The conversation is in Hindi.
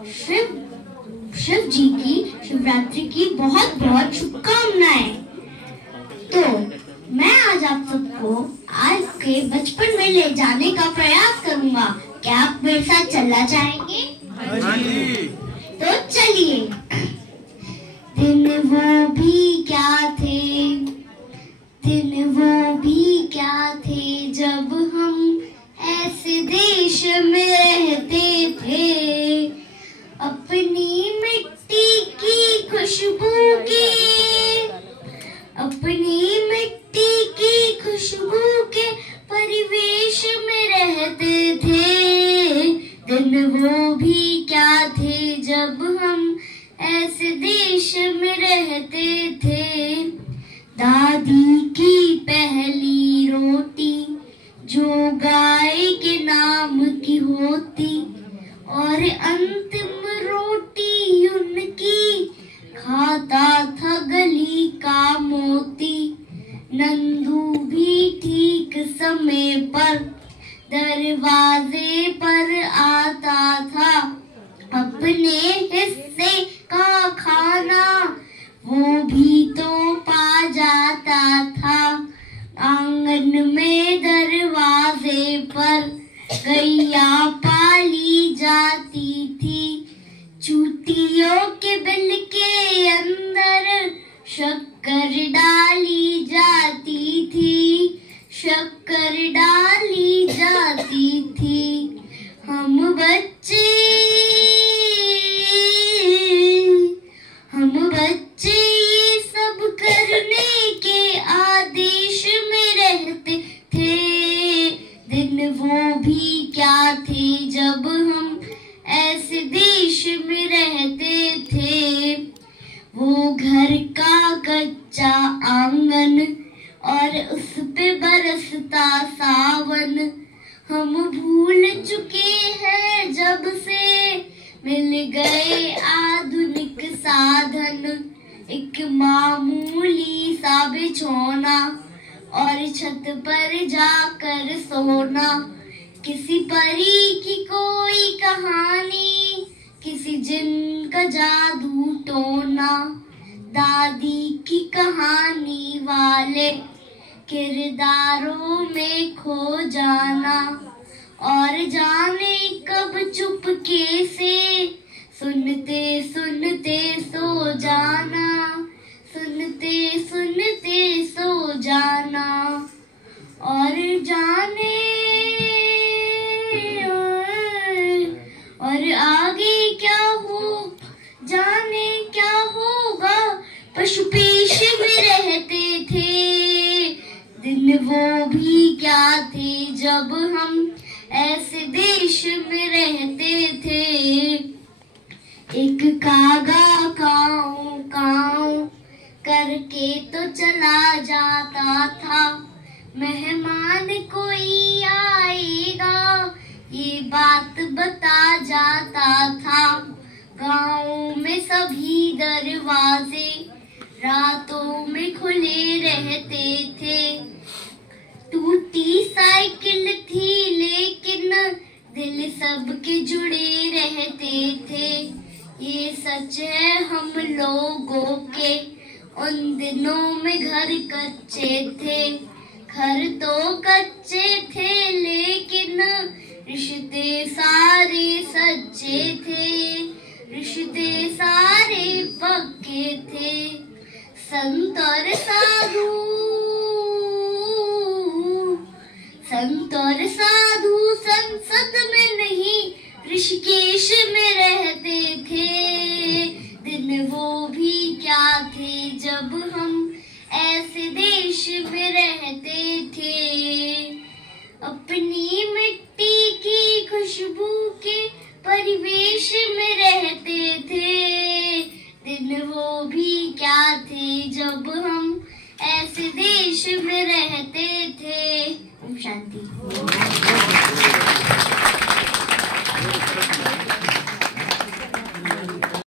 शिव जी की शिवरात्रि की बहुत बहुत शुभकामनाएं। तो मैं आज आप सबको आपके बचपन में ले जाने का प्रयास करूंगा। क्या आप मेरे साथ चलना चाहेंगे? हाँ जी। तो चलिए। दिन वो भी क्या थे, दिन वो भी क्या थे, जब हम ऐसे देश में रहते थे, अपनी मिट्टी की खुशबू के, अपनी मिट्टी की खुशबू के परिवेश में रहते थे। दिन वो भी क्या थे जब हम ऐसे देश में रहते थे। दादी की पहली रोटी जो गाय के नाम की होती, और अंतिम रोटी उनकी खाता था गली का मोती। नंदू भी ठीक समय पर दरवाजे पर आता था, अपने हिस्से का खाना वो भी तो पा जाता था। आंगन में दरवाजे पर गैया पाली जाती थी, चूतियों के बिल के अंदर शक्कर डाली जाती थी, शक्कर डाली जाती थी। हम बच्चे ये सब करने के आदेश में रहते थे। दिन वो भी क्या थे जब हम ऐसे देश में रहते थे। वो घर का कच्चा आंगन और उस पे बरसता सावन, हम भूल चुके हैं जब से मिल गए आधुनिक साधन। एक मामूली सा बिछौना और छत पर जाकर सोना, किसी परी की कोई कहानी, किसी जिन का जादू टोना। दादी की कहानी वाले किरदारों में खो जाना, और जाने कब चुपके से सुनते सुनते सो जाना, सुनते सुनते सो जाना। और जाने और आगे क्या हो, जाने क्या होगा, पशु पेश में रहते थे। दिन वो भी क्या थे जब हम ऐसे देश में रहते थे। एक कागा काऊ काऊ करके तो चला जाता था, मेहमान कोई आएगा ये बात बता जाता था। गाँव में सभी दरवाजे रातों में खुले रहते थे। टूटी साइकिल थी लेकिन दिल सबके जुड़े रहते थे। ये सच है हम लोगों के, उन दिनों में घर कच्चे थे। घर तो कच्चे थे लेकिन रिश्ते सारे सच्चे थे, रिश्ते सारे पक्के थे। संत और साधु संसद में नहीं ऋषिकेश में रहते थे। दिन वो भी क्या थे जब हम ऐसे देश में रहते थे। अपनी मिट्टी की खुशबू के परिवेश में रहते थे। दिन वो भी क्या थे जब हम ऐसे देश में रहते थे। ओम शांति।